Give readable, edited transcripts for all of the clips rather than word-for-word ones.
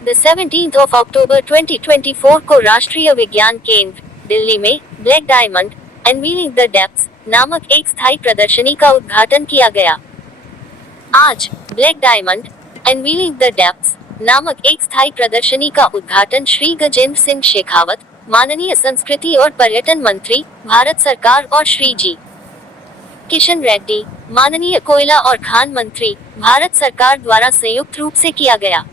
The 17th of October 2024 को राष्ट्रीय विज्ञान केंद्र दिल्ली में black diamond unveiling the depths नामक एक स्थायी प्रदर्शनी का उद्घाटन किया गया। आज black diamond unveiling the depths नामक एक स्थायी प्रदर्शनी का उद्घाटन श्री गजेंद्र सिंह शेखावत, माननीय संस्कृति और पर्यटन मंत्री, भारत सरकार, और श्री जी किशन रेड्डी, माननीय कोयला और खान मंत्री, भारत सरकार द्वारा संयुक्त रूप से किया गया।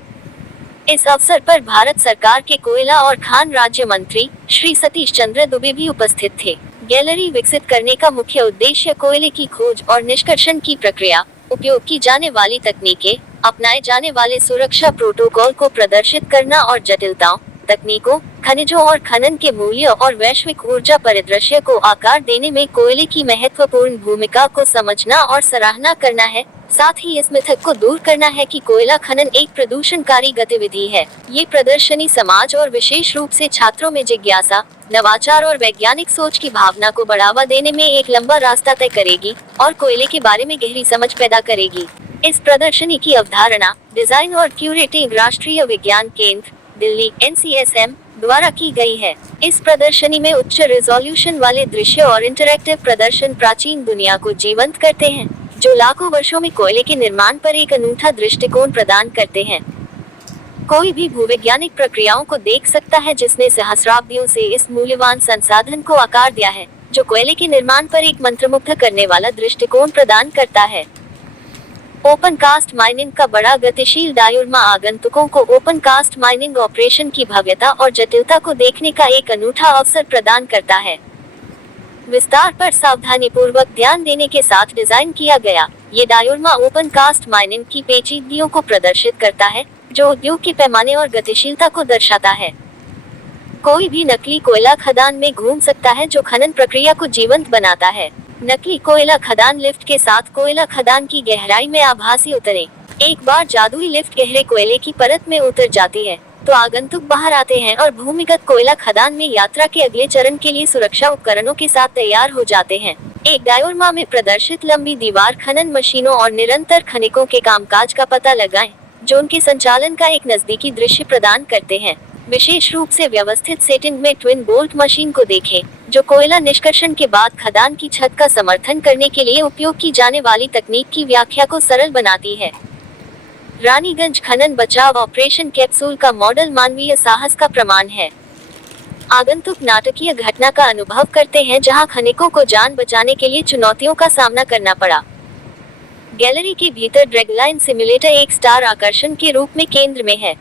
इस अवसर पर भारत सरकार के कोयला और खान राज्य मंत्री श्री सतीश चंद्र दुबे भी उपस्थित थे। गैलरी विकसित करने का मुख्य उद्देश्य कोयले की खोज और निष्कर्षण की प्रक्रिया, उपयोग की जाने वाली तकनीकें, अपनाए जाने वाले सुरक्षा प्रोटोकॉल को प्रदर्शित करना और जटिलताओं, तकनीकों, खनिजों और खनन के मूल्य और वैश्विक ऊर्जा परिदृश्य को आकार देने में कोयले की महत्वपूर्ण भूमिका को समझना और सराहना करना है। साथ ही इस मिथक को दूर करना है कि कोयला खनन एक प्रदूषणकारी गतिविधि है। ये प्रदर्शनी समाज और विशेष रूप से छात्रों में जिज्ञासा, नवाचार और वैज्ञानिक सोच की भावना को बढ़ावा देने में एक लंबा रास्ता तय करेगी और कोयले के बारे में गहरी समझ पैदा करेगी। इस प्रदर्शनी की अवधारणा, डिजाइन और क्यूरेटिंग राष्ट्रीय विज्ञान केंद्र दिल्ली NCSM द्वारा की गई है। इस प्रदर्शनी में उच्च रिजोल्यूशन वाले दृश्य और इंटरैक्टिव प्रदर्शन प्राचीन दुनिया को जीवंत करते हैं, जो लाखों वर्षों में कोयले के निर्माण पर एक अनूठा दृष्टिकोण प्रदान करते हैं। कोई भी भूवैज्ञानिक प्रक्रियाओं को देख सकता है जिसने सहस्राब्दियों से इस मूल्यवान संसाधन को आकार दिया है, जो कोयले के निर्माण पर एक मंत्रमुग्ध करने वाला दृष्टिकोण प्रदान करता है। ओपन कास्ट माइनिंग का बड़ा गतिशील डायोरमा आगंतुकों को ओपन कास्ट माइनिंग ऑपरेशन की भव्यता और जटिलता को देखने का एक अनूठा अवसर प्रदान करता है। विस्तार पर सावधानीपूर्वक ध्यान देने के साथ डिजाइन किया गया, ये डायोरमा ओपन कास्ट माइनिंग की पेचीदगियों को प्रदर्शित करता है, जो उद्योग के पैमाने और गतिशीलता को दर्शाता है। कोई भी नकली कोयला खदान में घूम सकता है, जो खनन प्रक्रिया को जीवंत बनाता है। नकली कोयला खदान लिफ्ट के साथ कोयला खदान की गहराई में आभासी उतरे। एक बार जादुई लिफ्ट गहरे कोयले की परत में उतर जाती है, तो आगंतुक बाहर आते हैं और भूमिगत कोयला खदान में यात्रा के अगले चरण के लिए सुरक्षा उपकरणों के साथ तैयार हो जाते हैं। एक डायोरमा में प्रदर्शित लंबी दीवार खनन मशीनों और निरंतर खनिकों के कामकाज का पता लगाएं, जो उनके संचालन का एक नजदीकी दृश्य प्रदान करते हैं। विशेष रूप से व्यवस्थित सेटिंग में ट्विन बोल्ट मशीन को देखें, जो कोयला निष्कर्षण के बाद खदान की छत का समर्थन करने के लिए उपयोग की जाने वाली तकनीक की व्याख्या को सरल बनाती है। रानीगंज खनन बचाव ऑपरेशन कैप्सूल का मॉडल मानवीय साहस का प्रमाण है। आगंतुक नाटकीय घटना का अनुभव करते हैं, जहां खनिकों को जान बचाने के लिए चुनौतियों का सामना करना पड़ा। गैलरी के भीतर ड्रैगलाइन सिम्युलेटर एक स्टार आकर्षण के रूप में केंद्र में है।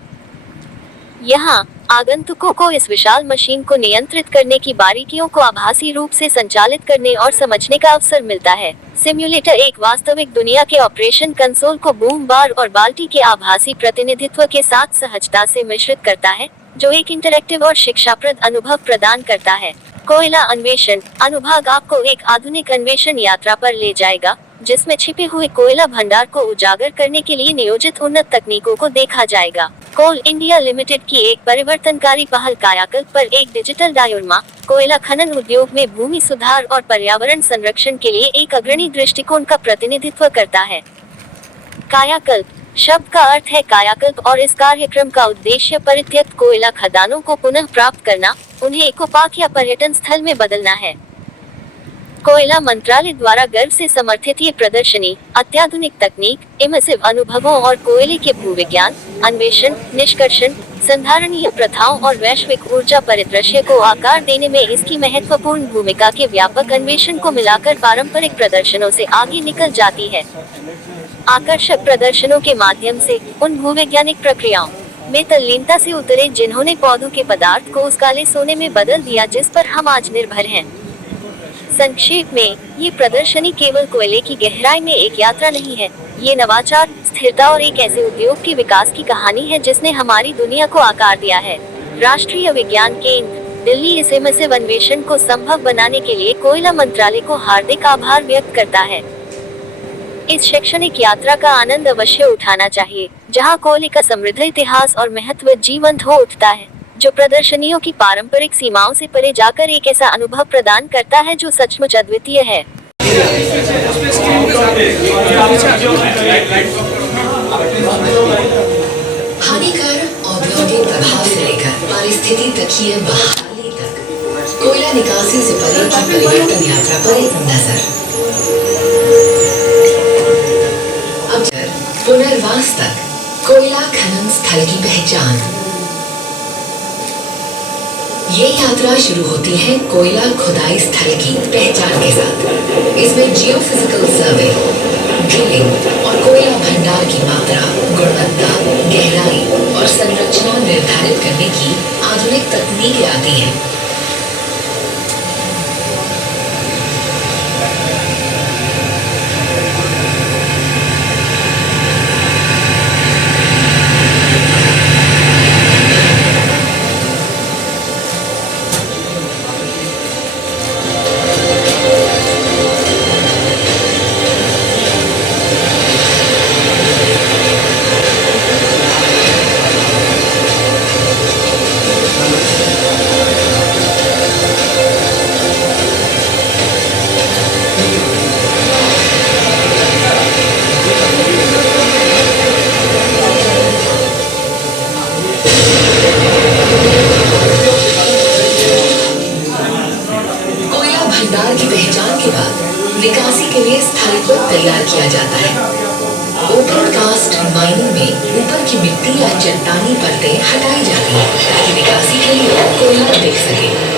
यहाँ आगंतुकों को इस विशाल मशीन को नियंत्रित करने की बारीकियों को आभासी रूप से संचालित करने और समझने का अवसर मिलता है। सिम्युलेटर एक वास्तविक दुनिया के ऑपरेशन कंसोल को बूम बार और बाल्टी के आभासी प्रतिनिधित्व के साथ सहजता से मिश्रित करता है, जो एक इंटरैक्टिव और शिक्षाप्रद अनुभव प्रदान करता है। कोयला अन्वेषण अनुभाग आपको एक आधुनिक अन्वेषण यात्रा पर ले जाएगा, जिसमें छिपे हुए कोयला भंडार को उजागर करने के लिए नियोजित उन्नत तकनीकों को देखा जाएगा। कोल इंडिया लिमिटेड की एक परिवर्तनकारी पहल कायाकल्प पर एक डिजिटल डायोरमा कोयला खनन उद्योग में भूमि सुधार और पर्यावरण संरक्षण के लिए एक अग्रणी दृष्टिकोण का प्रतिनिधित्व करता है। कायाकल्प शब्द का अर्थ है कायाकल्प और इस कार्यक्रम का उद्देश्य परित्यक्त कोयला खदानों को पुनः प्राप्त करना, उन्हें इको पार्क या पर्यटन स्थल में बदलना है। कोयला मंत्रालय द्वारा गर्व से समर्थित ये प्रदर्शनी अत्याधुनिक तकनीक, इमर्सिव अनुभवों और कोयले के भूविज्ञान, अन्वेषण, निष्कर्षण, संधारणीय प्रथाओं और वैश्विक ऊर्जा परिदृश्य को आकार देने में इसकी महत्वपूर्ण भूमिका के व्यापक अन्वेषण को मिलाकर पारंपरिक प्रदर्शनों से आगे निकल जाती है। आकर्षक प्रदर्शनों के माध्यम से उन भूवैज्ञानिक प्रक्रियाओं में तल्लीनता से उतरे जिन्होंने पौधों के पदार्थ को उस काले सोने में बदल दिया जिस पर हम आज निर्भर हैं। संक्षेप में, ये प्रदर्शनी केवल कोयले की गहराई में एक यात्रा नहीं है, ये नवाचार, स्थिरता और एक ऐसे उद्योग के विकास की कहानी है जिसने हमारी दुनिया को आकार दिया है। राष्ट्रीय विज्ञान केंद्र दिल्ली इस इमर्सिव अन्वेषण को संभव बनाने के लिए कोयला मंत्रालय को हार्दिक आभार व्यक्त करता है। इस शैक्षणिक यात्रा का आनंद अवश्य उठाना चाहिए, जहां कोयले का समृद्ध इतिहास और महत्व जीवंत हो उठता है, जो प्रदर्शनियों की पारंपरिक सीमाओं से परे जाकर एक ऐसा अनुभव प्रदान करता है जो सचमुच अद्वितीय है। हानिकारक ऑडियो के प्रभाव से लेकर पारिस्थितिकी तकीय बहाली तक कोयला निकासी से परे की परिवर्तन यात्रा पर एक नजर। अब पुनर्वास तक कोयला खनन स्थल की पहचान। ये यात्रा शुरू होती है कोयला खुदाई स्थल की पहचान के साथ। इसमें जियोफिजिकल सर्वे, ड्रिलिंग और कोयला भंडार की मात्रा, गुणवत्ता, गहराई और संरचना निर्धारित करने की आधुनिक तकनीकें आती हैं। भंडार की पहचान के बाद निकासी के लिए स्थल को तैयार किया जाता है। ओपन कास्ट माइनिंग में ऊपर की मिट्टी या चट्टानी परतें हटाई जाती हैं ताकि निकासी के लिए कोयला दिख सके।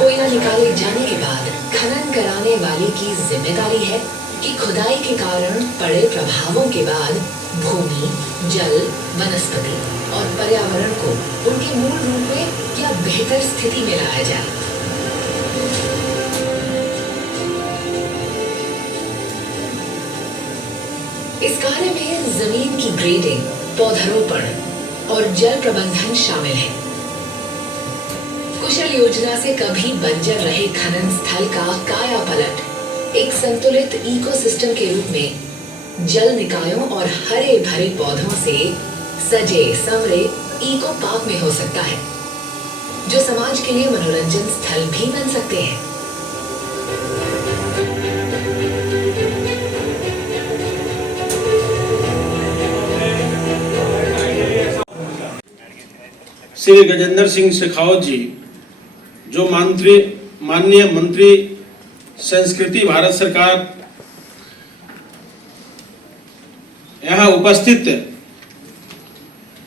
कोयला निकाले जाने के बाद खनन कराने वाले की जिम्मेदारी है कि खुदाई के कारण पड़े प्रभावों के बाद भूमि, जल, वनस्पति और पर्यावरण को उनके मूल रूप में या बेहतर स्थिति में लाया जाए। इस कार्य में जमीन की ग्रेडिंग, पौधारोपण और जल प्रबंधन शामिल है। कुशल योजना से कभी बंजर रहे खनन स्थल का काया पलट एक संतुलित इकोसिस्टम के रूप में जल निकायों और हरे भरे पौधों से सजे संवरे इको पार्क में हो सकता है, जो समाज के लिए मनोरंजन स्थल भी बन सकते हैं। श्री गजेंद्र सिंह शेखावत जी, जो माननीय मंत्री संस्कृति भारत सरकार, यहाँ उपस्थित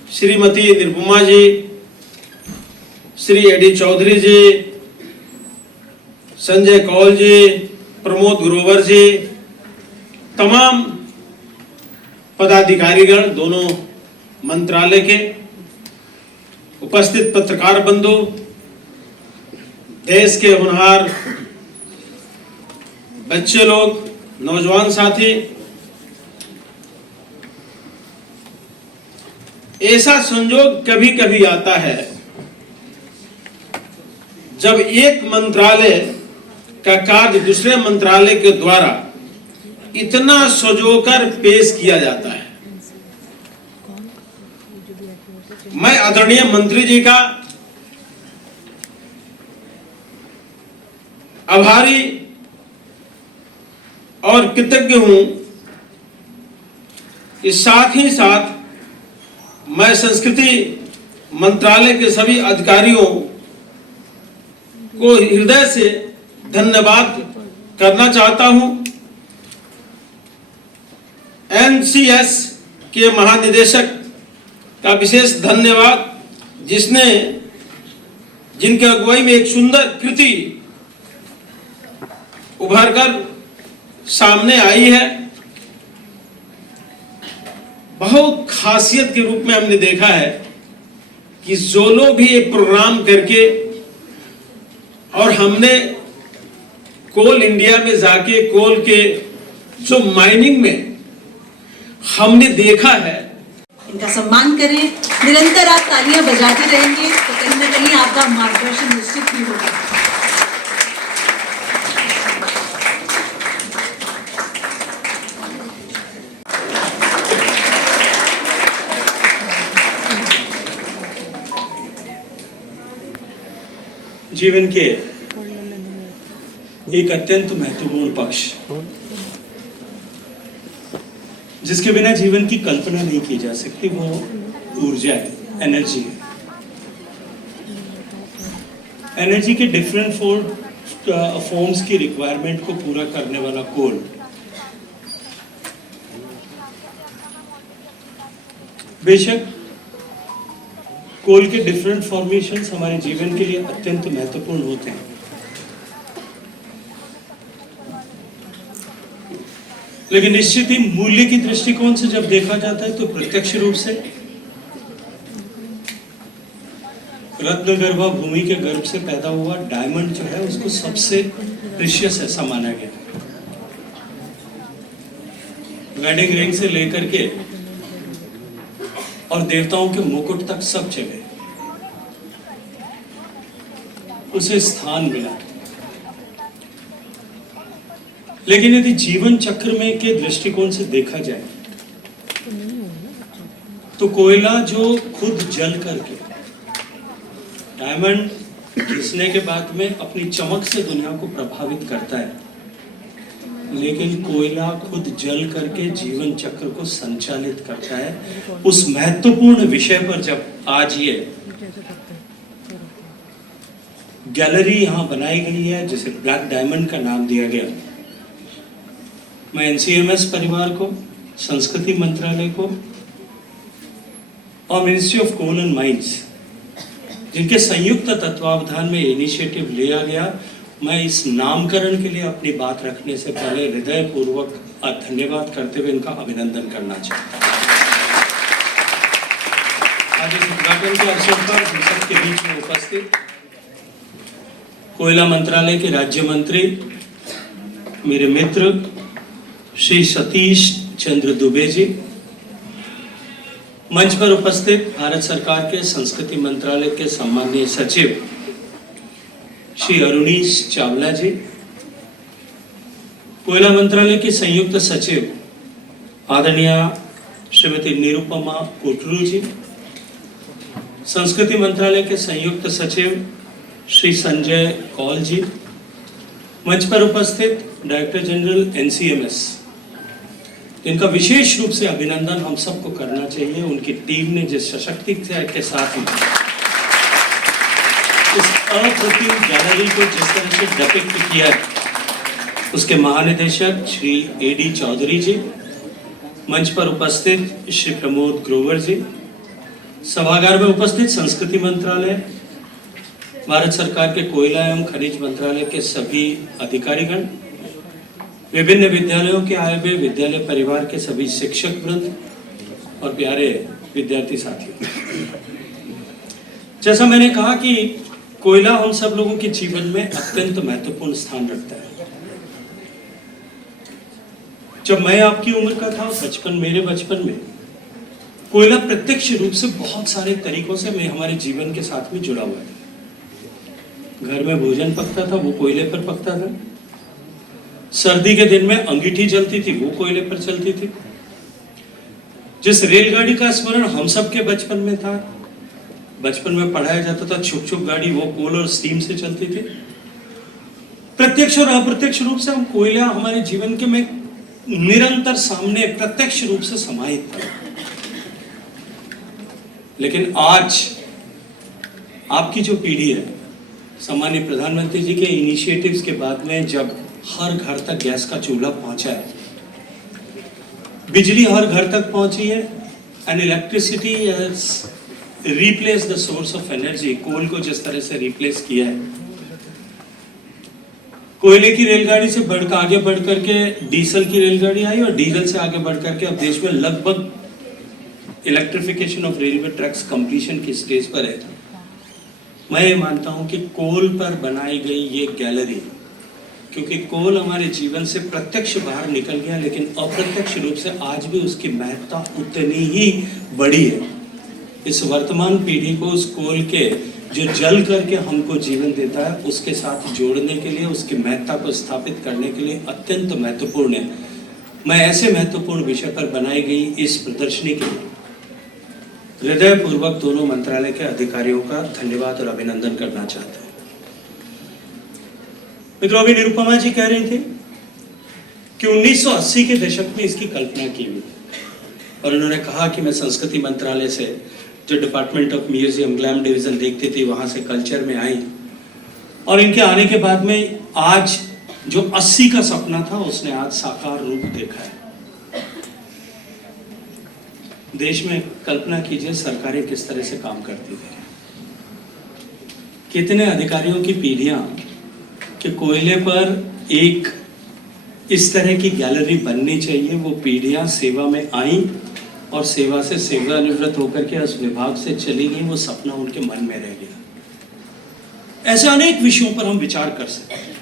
श्रीमती निरुपमा जी, श्री एडी चौधरी जी, संजय कौल जी, प्रमोद ग्रोवर जी, तमाम पदाधिकारीगण दोनों मंत्रालय के, उपस्थित पत्रकार बंधु, देश के होनहार बच्चे लोग, नौजवान साथी, ऐसा संजोग कभी कभी आता है जब एक मंत्रालय का कार्य दूसरे मंत्रालय के द्वारा इतना सजोकर पेश किया जाता है। मैं आदरणीय मंत्री जी का आभारी और कृतज्ञ हूं। इस साथ ही साथ मैं संस्कृति मंत्रालय के सभी अधिकारियों को हृदय से धन्यवाद करना चाहता हूं। एनसीएस के महानिदेशक का विशेष धन्यवाद, जिनके अगुवाई में एक सुंदर कृति उभरकर सामने आई है। बहुत खासियत के रूप में हमने देखा है कि जो लोग भी एक प्रोग्राम करके, और हमने कोल इंडिया में जाके कोल के जो माइनिंग में हमने देखा है, इनका सम्मान करें। निरंतर आप तालियां बजाते रहेंगे तो कहीं ना कहीं आपका मार्गदर्शन निश्चित भी होगा। जीवन के एक अत्यंत महत्वपूर्ण पक्ष, जिसके बिना जीवन की कल्पना नहीं की जा सकती, वो ऊर्जा है, एनर्जी है। एनर्जी के डिफरेंट फॉर्म्स की रिक्वायरमेंट को पूरा करने वाला कोल बेशक कोल के डिफरेंट फॉर्मेशंस हमारे जीवन के लिए अत्यंत महत्वपूर्ण होते हैं, लेकिन निश्चित ही मूल्य की दृष्टिकोण से जब देखा जाता है तो प्रत्यक्ष रूप से रत्नगर्भा भूमि के गर्भ से पैदा हुआ डायमंड जो है उसको सबसे प्रीशियस ऐसा माना गया। वेडिंग रिंग से लेकर के और देवताओं के मुकुट तक सब जगह उसे स्थान मिला। लेकिन यदि जीवन चक्र में के दृष्टिकोण से देखा जाए तो कोयला जो खुद जल करके डायमंड घिसने के बाद में अपनी चमक से दुनिया को प्रभावित करता है, लेकिन कोयला खुद जल करके जीवन चक्र को संचालित करता है। उस महत्वपूर्ण विषय पर जब आज ये गैलरी यहाँ बनाई गई है जिसे ब्लैक डायमंड का नाम दिया गया, मैं एनसीएमएस परिवार को, संस्कृति मंत्रालय को और ministry of coal and mines, जिनके संयुक्त तत्वावधान में इनिशिएटिव लिया गया, मैं इस नामकरण के लिए अपनी बात रखने से पहले हृदयपूर्वक धन्यवाद करते हुए इनका अभिनंदन करना चाहता हूं। आज इस उद्घाटन के अवसर पर हम सबके बीच में उपस्थित कोयला मंत्रालय के राज्य मंत्री, मेरे मित्र श्री सतीश चंद्र दुबे जी, मंच पर उपस्थित भारत सरकार के संस्कृति मंत्रालय के सम्माननीय सचिव श्री अरुणीश चावला जी, कोयला मंत्रालय के संयुक्त सचिव आदरणीय श्रीमती निरुपमा कोटरू जी, संस्कृति मंत्रालय के संयुक्त सचिव श्री संजय कौल जी, मंच पर उपस्थित डायरेक्टर जनरल एनसीएमएस, इनका विशेष रूप से अभिनंदन हम सबको करना चाहिए। उनकी टीम ने जिस सशक्तिता के साथ में इस अप्रतिम गैलरी को जिस तरह से डिपिक्ट किया है, उसके महानिदेशक श्री एडी चौधरी जी, मंच पर उपस्थित श्री प्रमोद ग्रोवर जी, सभागार में उपस्थित संस्कृति मंत्रालय, भारत सरकार के कोयला एवं खनिज मंत्रालय के सभी अधिकारीगण, विभिन्न विद्यालयों के आए हुए विद्यालय परिवार के सभी शिक्षक वृंद और प्यारे विद्यार्थी साथियों, जैसा मैंने कहा कि कोयला हम सब लोगों के जीवन में अत्यंत महत्वपूर्ण स्थान रखता है। जब मैं आपकी उम्र का था, मेरे बचपन में कोयला प्रत्यक्ष रूप से बहुत सारे तरीकों से मैं हमारे जीवन के साथ में जुड़ा हुआ था। घर में भोजन पकता था, वो कोयले पर पकता था। सर्दी के दिन में अंगीठी जलती थी, वो कोयले पर चलती थी। जिस रेलगाड़ी का स्मरण हम सबके बचपन में था, बचपन में पढ़ाया जाता था, छुक छुक गाड़ी, वो कोल और स्टीम से चलती थी। प्रत्यक्ष और अप्रत्यक्ष रूप से हम कोयला हमारे जीवन के में निरंतर सामने प्रत्यक्ष रूप से समाहित था। लेकिन आज आपकी जो पीढ़ी है, सम्मानीय प्रधानमंत्री जी के इनिशिएटिव्स के बाद में जब हर घर तक गैस का चूल्हा पहुंचा है, बिजली हर घर तक पहुंची है, and electricity has replace the source of energy, coal को जिस तरह से रिप्लेस किया है, कोयले की रेलगाड़ी से आगे बढ़ करके डीजल की रेलगाड़ी आई, और डीजल से आगे बढ़ करके अब देश में लगभग electrification of railway tracks completion की स्टेज पर है। मैं ये मानता हूं कि कोल पर बनाई गई ये गैलरी, क्योंकि कोल हमारे जीवन से प्रत्यक्ष बाहर निकल गया, लेकिन अप्रत्यक्ष रूप से आज भी उसकी महत्ता उतनी ही बड़ी है। इस वर्तमान पीढ़ी को उस कोल के जो जल करके हमको जीवन देता है, उसके साथ जोड़ने के लिए, उसकी महत्ता को स्थापित करने के लिए अत्यंत महत्वपूर्ण है। मैं ऐसे महत्वपूर्ण विषय पर बनाई गई इस प्रदर्शनी के लिए हृदयपूर्वक दोनों मंत्रालय के अधिकारियों का धन्यवाद और अभिनंदन करना चाहता हूं। मित्रों, अभी निरुपमा जी कह रही थी कि 1980 के दशक में इसकी कल्पना की हुई, और उन्होंने कहा कि मैं संस्कृति मंत्रालय से जो department of museum glam division देखती थी, वहां से कल्चर में आई, और इनके आने के बाद में आज जो 80 का सपना था उसने आज साकार रूप देखा है। देश में कल्पना कीजिए सरकारें किस तरह से काम करती थी, कितने अधिकारियों की पीढ़ियां कि कोयले पर एक इस तरह की गैलरी बननी चाहिए, वो पीढ़ियां सेवा में आई और सेवा से सेवानिवृत्त होकर के उस विभाग से चली गई, वो सपना उनके मन में रह गया। ऐसे अनेक विषयों पर हम विचार कर सकते हैं।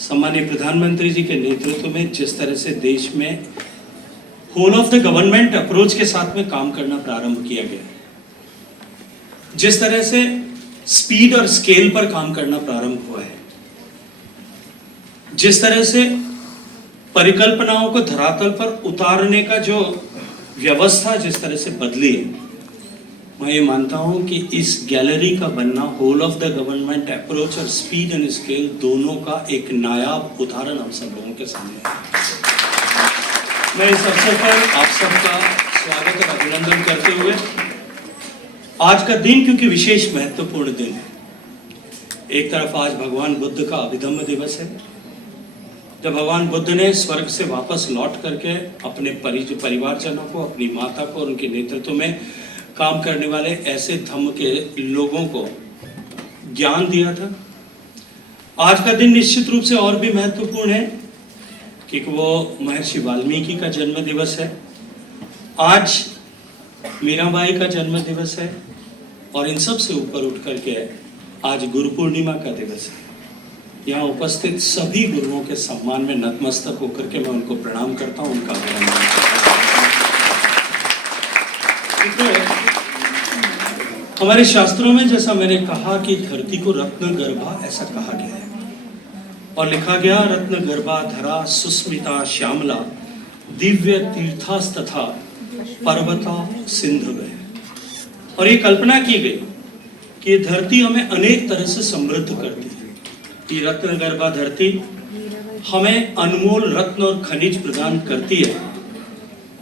सम्मानीय प्रधानमंत्री जी के नेतृत्व में जिस तरह से देश में whole of the government approach के साथ में काम करना प्रारंभ किया गया, जिस तरह से स्पीड और स्केल पर काम करना प्रारंभ हुआ है, जिस तरह से परिकल्पनाओं को धरातल पर उतारने का जो व्यवस्था जिस तरह से बदली है, मैं ये मानता हूं कि इस गैलरी का बनना whole of the government approach और स्पीड एंड स्केल दोनों का एक नायाब उदाहरण हम सब लोगों के सामने है। मैं इस अवसर पर आप सबका स्वागत और अभिनंदन करते हुए आज का दिन क्योंकि विशेष महत्वपूर्ण दिन है, एक तरफ आज भगवान बुद्ध का अभिधम्म दिवस है, जब भगवान बुद्ध ने स्वर्ग से वापस लौट करके अपने परिवारजनों को, अपनी माता को और उनके नेतृत्व में काम करने वाले ऐसे धम्म के लोगों को ज्ञान दिया था। आज का दिन निश्चित रूप से और भी महत्वपूर्ण है क्योंकि वो महर्षि वाल्मीकि का जन्म दिवस है, आज मीराबाई का जन्म दिवस है, और इन सब से ऊपर उठ करके आज गुरु पूर्णिमा का दिवस है। यहाँ उपस्थित सभी गुरुओं के सम्मान में नतमस्तक होकर के मैं उनको प्रणाम करता हूँ, उनका अभिनंदन करता हूँ। हमारे शास्त्रों में जैसा मैंने कहा कि धरती को रत्न गर्भा ऐसा कहा गया है, और लिखा गया रत्न गर्भा धरा सुस्मिता श्यामला दिव्य तीर्थास्तथा पर्वता सिंधु, और ये कल्पना की गई कि ये धरती हमें अनेक तरह से समृद्ध करती है। ये रत्न गर्भा धरती हमें अनमोल रत्न और खनिज प्रदान करती है,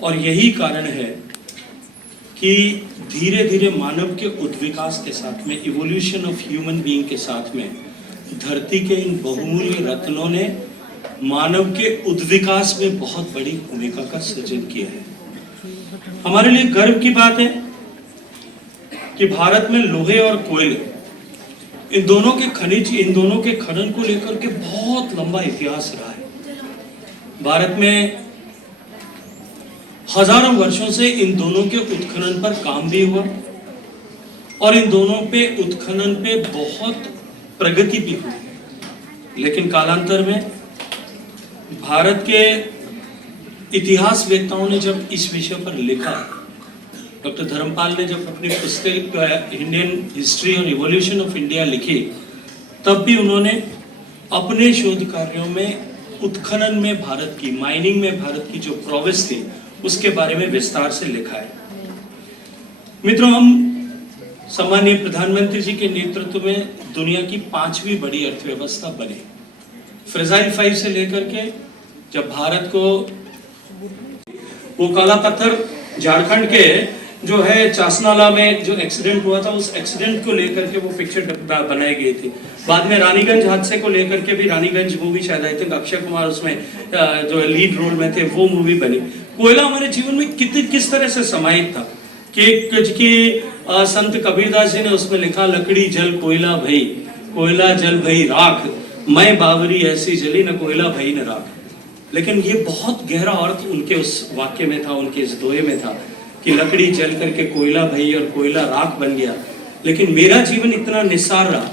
और यही कारण है कि धीरे धीरे मानव के उद्विकास के साथ में, इवोल्यूशन ऑफ ह्यूमन बीइंग के साथ में, धरती के इन बहुमूल्य रत्नों ने मानव के उद्विकास में बहुत बड़ी भूमिका का सृजन किया है। हमारे लिए गर्व की बात है कि भारत में लोहे और कोयले, इन दोनों के खनिज, इन दोनों के खनन को लेकर के बहुत लंबा इतिहास रहा है। भारत में हजारों वर्षों से इन दोनों के उत्खनन पर काम भी हुआ, और इन दोनों पे उत्खनन पे बहुत प्रगति भी हुई। लेकिन कालांतर में भारत के इतिहास वेत्ताओं ने जब इस विषय पर लिखा डॉक्टर धर्मपाल ने जब अपनी पुस्तक इंडियन हिस्ट्री और इवोल्यूशन ऑफ इंडिया लिखी, तब भी उन्होंने अपने शोध कार्यों में उत्खनन में भारत की, माइनिंग में भारत की जो प्रोग्रेस थी उसके बारे में विस्तार से लिखा है। मित्रों, हम सम्मानीय प्रधानमंत्री जी के नेतृत्व में दुनिया की 5वीं बड़ी अर्थव्यवस्था बने। फ्रेजाइल 5 से लेकर के जब भारत को वो काला पत्थर झारखंड के जो है चासनाला में जो एक्सीडेंट हुआ था, उस एक्सीडेंट को लेकर के वो पिक्चर बनाई गई थी। बाद में रानीगंज हादसे को लेकर के भी रानीगंज मूवी, शायद आई थिंक अक्षय कुमार उसमें जो लीड रोल में थे, वो मूवी बनी। कोयला हमारे जीवन में किस तरह से समाहित था कि संत कबीरदास जी ने उसमें लिखा, लकड़ी जल कोयला भई, कोयला जल भई राख, मैं बावरी ऐसी जली न कोयला भई न राख। लेकिन ये बहुत गहरा अर्थ उनके उस वाक्य में था, उनके इस दोहे में था कि लकड़ी जल करके कोयला भई और कोयला राख बन गया। लेकिन मेरा जीवन इतना निस्सार रहा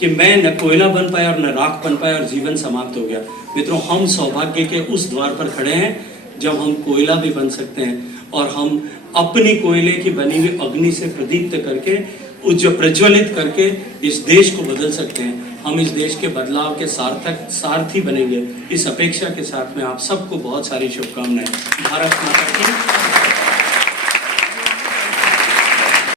कि मैं न कोयला बन पाया और न राख बन पाया और जीवन समाप्त हो गया। मित्रों, हम सौभाग्य के उस द्वार पर खड़े हैं जब हम कोयला भी बन सकते हैं और हम अपनी कोयले की बनी हुई अग्नि से प्रदीप्त करके, प्रज्वलित करके इस देश को बदल सकते हैं। हम इस देश के बदलाव के सारथी बनेंगे। इस अपेक्षा के साथ में आप सबको बहुत सारी शुभकामनाएं। भारत माता की